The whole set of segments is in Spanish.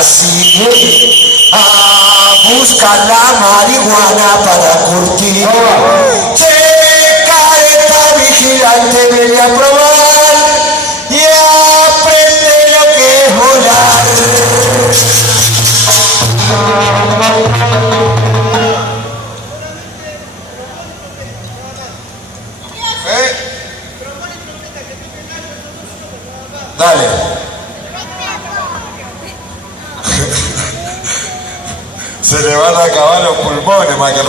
así voy a buscar la marihuana para curtir. Che, careta vigilante, vení a probar y aprende lo que es volar. Dale. Se le van a acabar los pulmones más que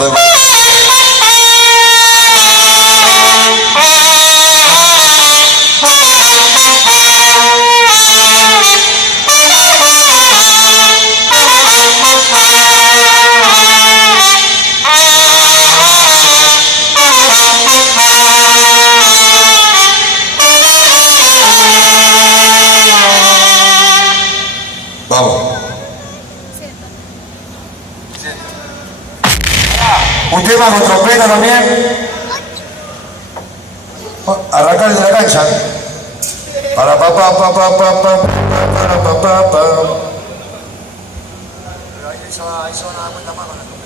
Vamos. Un tema con trompeta también. Arrancar desde la cancha. Para pa pa pa pa pa pa para pa pa pa. Ahí se van a dar cuenta más con la trompeta.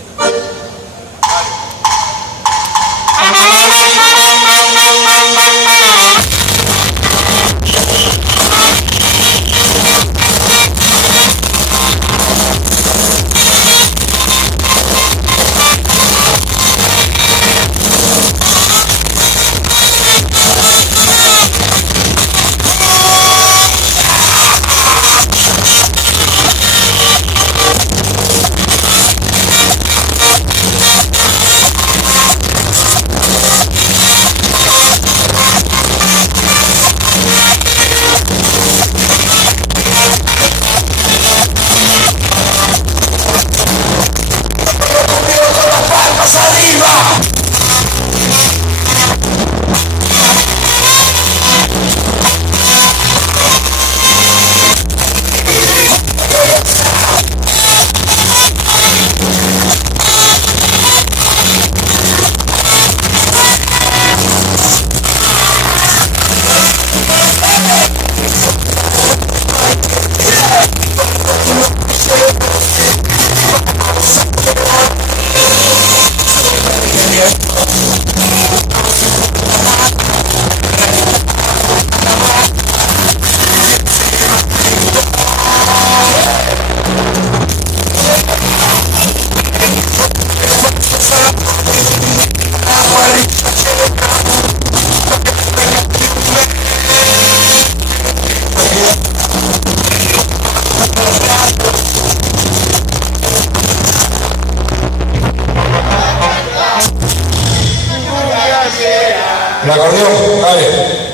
El acordeón, dale.